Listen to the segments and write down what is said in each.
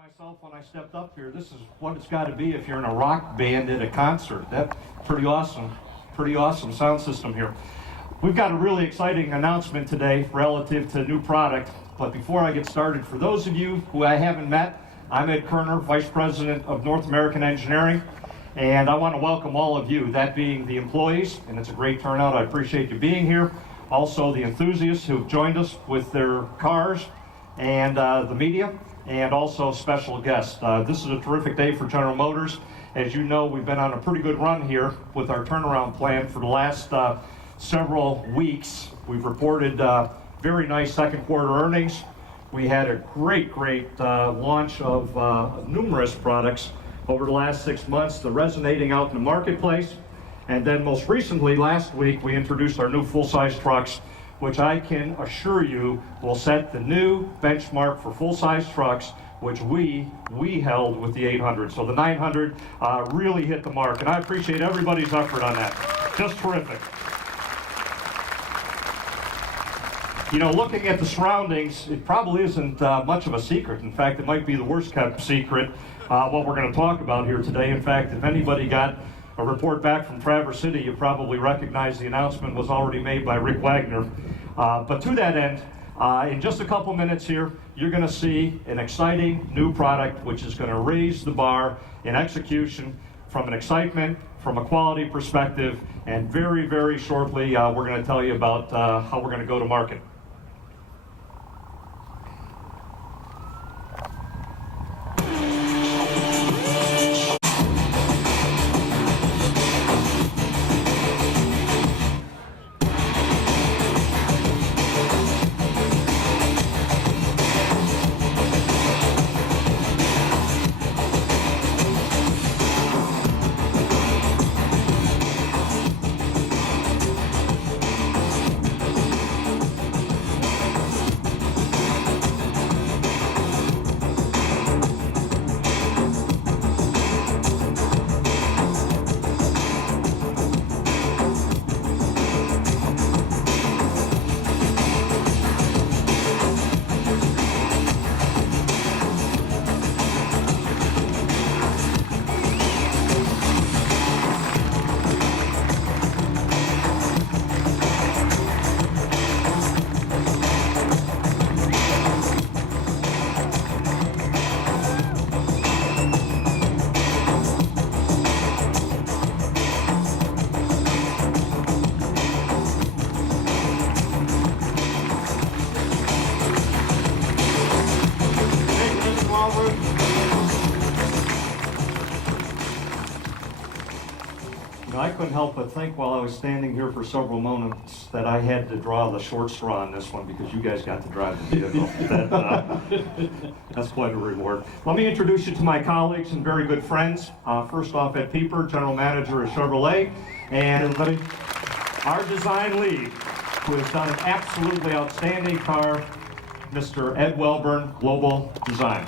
myself when I stepped up here. This is what it's got to be if you're in a rock band at a concert. That's pretty awesome sound system here. We've got a really exciting announcement today relative to new product. But before I get started, for those of you who I haven't met, I'm Ed Kerner, Vice President of North American Engineering, and I want to welcome all of you, that being the employees, and it's a great turnout. I appreciate you being here. Also the enthusiasts who've joined us with their cars, and the media, and also special guests. This is a terrific day for General Motors. As you know, we've been on a pretty good run here with our turnaround plan for the last several weeks. We've reported very nice second quarter earnings. We had a great launch of numerous products over the last 6 months. They're resonating out in the marketplace. And then most recently, last week, we introduced our new full-size trucks, which I can assure you will set the new benchmark for full-size trucks, which we held with the 800. So the 900 really hit the mark, and I appreciate everybody's effort on that. Just terrific. You know, looking at the surroundings, it probably isn't much of a secret. In fact, it might be the worst kept secret, what we're going to talk about here today. In fact, if anybody got a report back from Traverse City, you probably recognize the announcement was already made by Rick Wagner. But to that end, in just a couple minutes here, you're going to see an exciting new product which is going to raise the bar in execution from an excitement, from a quality perspective, and very, very shortly we're going to tell you about how we're going to go to market. I couldn't help but think while I was standing here for several moments that I had to draw the short straw on this one because you guys got to drive the vehicle. That's quite a reward. Let me introduce you to my colleagues and very good friends. First off, Ed Pieper, General Manager of Chevrolet, and everybody, our design lead, who has done an absolutely outstanding car, Mr. Ed Welburn, Global Design.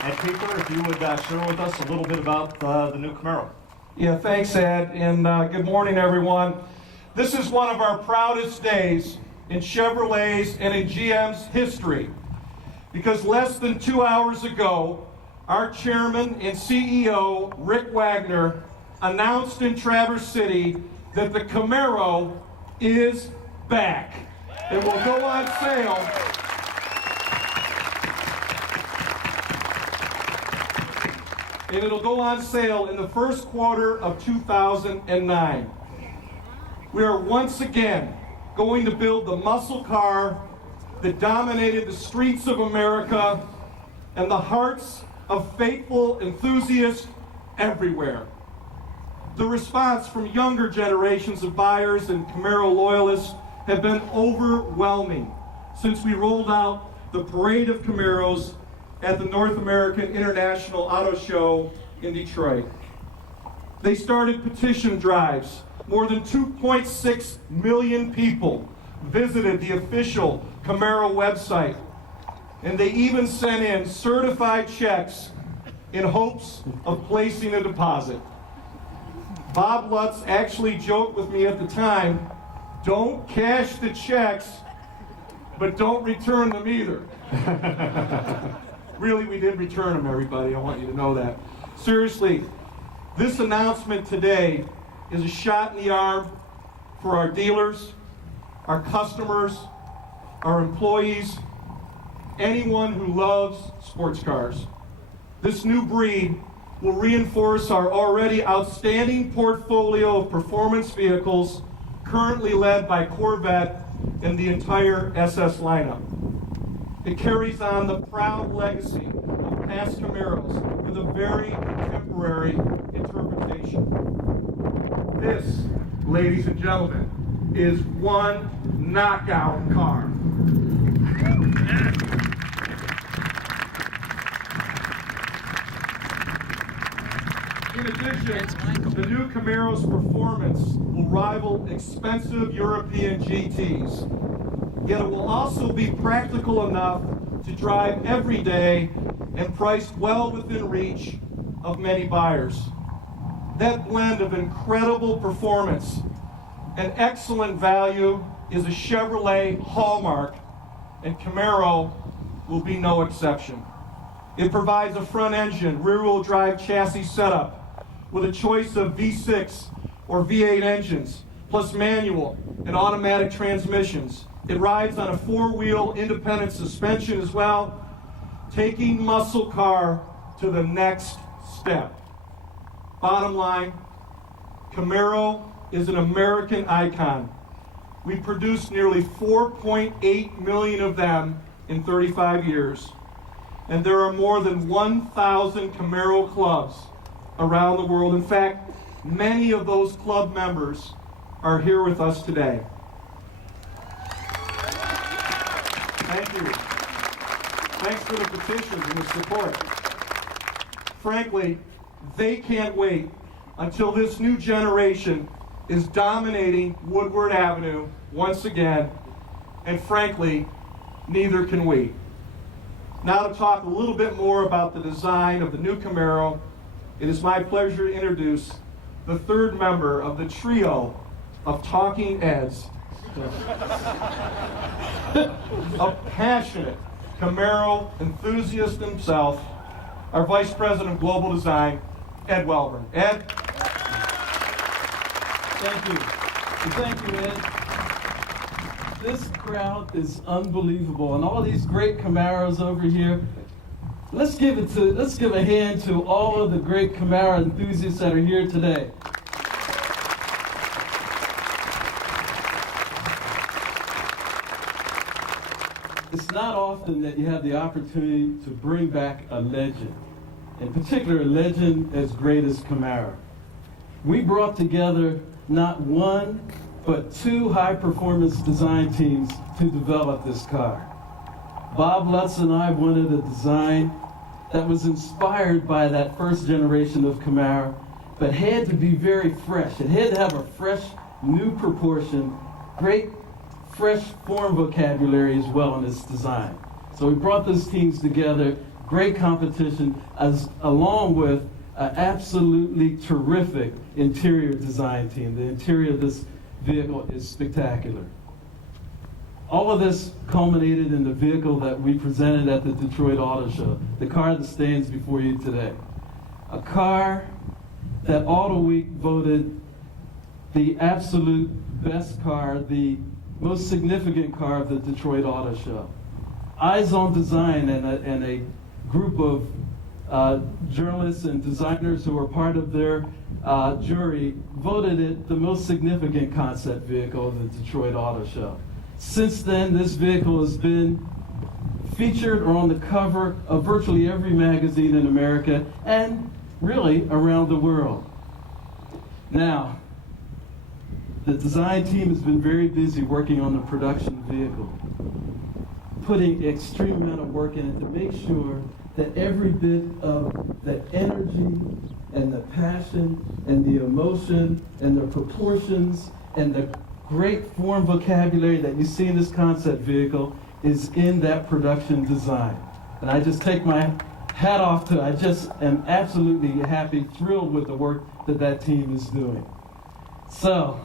Ed Pieper, if you would share with us a little bit about the new Camaro. Yeah, thanks, Ed, and good morning, everyone. This is one of our proudest days in Chevrolet's and in GM's history, because less than 2 hours ago, our chairman and CEO, Rick Wagner, announced in Traverse City that the Camaro is back. It will go on sale. And it'll go on sale in the first quarter of 2009. We are once again going to build the muscle car that dominated the streets of America and the hearts of faithful enthusiasts everywhere. The response from younger generations of buyers and Camaro loyalists have been overwhelming since we rolled out the parade of Camaros at the North American International Auto Show in Detroit. They started petition drives. More than 2.6 million people visited the official Camaro website, and they even sent in certified checks in hopes of placing a deposit. Bob Lutz actually joked with me at the time, don't cash the checks, but don't return them either. Really, we did return them, everybody. I want you to know that. Seriously, this announcement today is a shot in the arm for our dealers, our customers, our employees, anyone who loves sports cars. This new breed will reinforce our already outstanding portfolio of performance vehicles currently led by Corvette and the entire SS lineup. It carries on the proud legacy of past Camaros with a very contemporary interpretation. This, ladies and gentlemen, is one knockout car. In addition, the new Camaro's performance will rival expensive European GTs, yet it will also be practical enough to drive every day and priced well within reach of many buyers. That blend of incredible performance and excellent value is a Chevrolet hallmark, and Camaro will be no exception. It provides a front-engine, rear-wheel drive chassis setup with a choice of V6 or V8 engines, plus manual and automatic transmissions. It rides on a four-wheel independent suspension as well, taking muscle car to the next step. Bottom line, Camaro is an American icon. We produced nearly 4.8 million of them in 35 years. And there are more than 1,000 Camaro clubs around the world. In fact, many of those club members are here with us today. Thank you. Thanks for the petitions and the support. Frankly, they can't wait until this new generation is dominating Woodward Avenue once again, and frankly, neither can we. Now to talk a little bit more about the design of the new Camaro, it is my pleasure to introduce the third member of the trio of talking heads, a passionate Camaro enthusiast himself, our Vice President of Global Design, Ed Welburn. Ed? Thank you. Thank you, Ed. This crowd is unbelievable, and all these great Camaros over here. Let's give a hand to all of the great Camaro enthusiasts that are here today. It's not often that you have the opportunity to bring back a legend, in particular a legend as great as Camaro. We brought together not one, but two high-performance design teams to develop this car. Bob Lutz and I wanted a design that was inspired by that first generation of Camaro, but had to be very fresh. It had to have a fresh, new proportion, great, fresh form vocabulary as well in its design. So we brought those teams together, great competition, along with an absolutely terrific interior design team. The interior of this vehicle is spectacular. All of this culminated in the vehicle that we presented at the Detroit Auto Show, the car that stands before you today. A car that Auto Week voted the absolute best car, the most significant car of the Detroit Auto Show. Eyes on Design and a group of journalists and designers who were part of their jury voted it the most significant concept vehicle of the Detroit Auto Show. Since then, this vehicle has been featured or on the cover of virtually every magazine in America and really around the world. Now, the design team has been very busy working on the production vehicle, putting extreme amount of work in it to make sure that every bit of the energy and the passion and the emotion and the proportions and the great form vocabulary that you see in this concept vehicle is in that production design. And I just take my hat off to, I just am absolutely happy, thrilled with the work that that team is doing. So,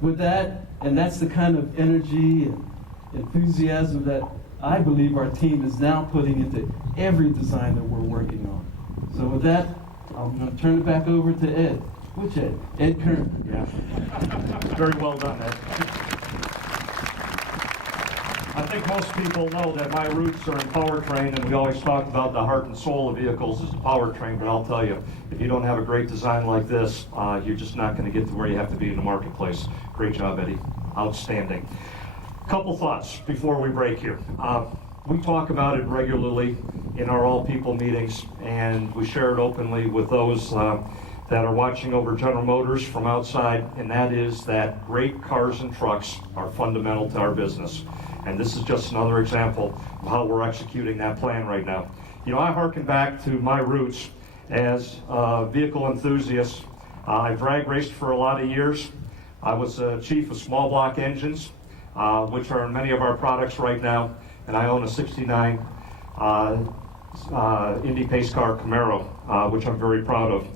with that, and that's the kind of energy and enthusiasm that I believe our team is now putting into every design that we're working on. So with that, I'm going to turn it back over to Ed. Which Ed? Ed Kern. Yeah. Very well done, Ed. I think most people know that my roots are in powertrain, and we always talk about the heart and soul of vehicles is the powertrain, but I'll tell you, if you don't have a great design like this, you're just not going to get to where you have to be in the marketplace. Great job, Eddie. Outstanding. Couple thoughts before we break here. We talk about it regularly in our all-people meetings, and we share it openly with those that are watching over General Motors from outside, and that is that great cars and trucks are fundamental to our business. And this is just another example of how we're executing that plan right now. You know, I harken back to my roots as a vehicle enthusiast. I drag raced for a lot of years. I was chief of small block engines, which are in many of our products right now, and I own a 69 Indy Pace car Camaro, which I'm very proud of.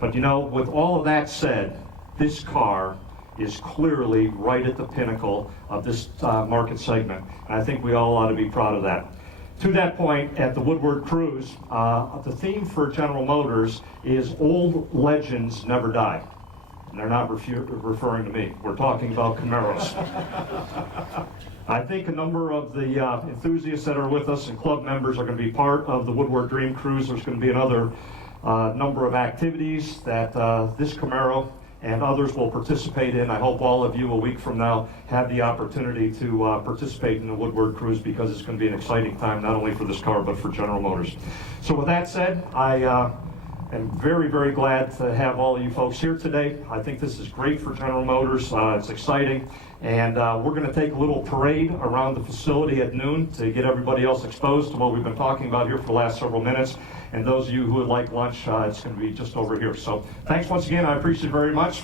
But you know, with all of that said, this car is clearly right at the pinnacle of this market segment, and I think we all ought to be proud of that. To that point, at the Woodward Cruise, the theme for General Motors is old legends never die. And they're not referring to me. We're talking about Camaros. I think a number of the enthusiasts that are with us and club members are going to be part of the Woodward Dream Cruise. There's going to be another number of activities that this Camaro and others will participate in. I hope all of you a week from now have the opportunity to participate in the Woodward Cruise, because it's going to be an exciting time not only for this car but for General Motors. So with that said, I am very, very glad to have all of you folks here today. I think this is great for General Motors. It's exciting. And we're going to take a little parade around the facility at noon to get everybody else exposed to what we've been talking about here for the last several minutes. And those of you who would like lunch, it's going to be just over here. So thanks once again. I appreciate it very much.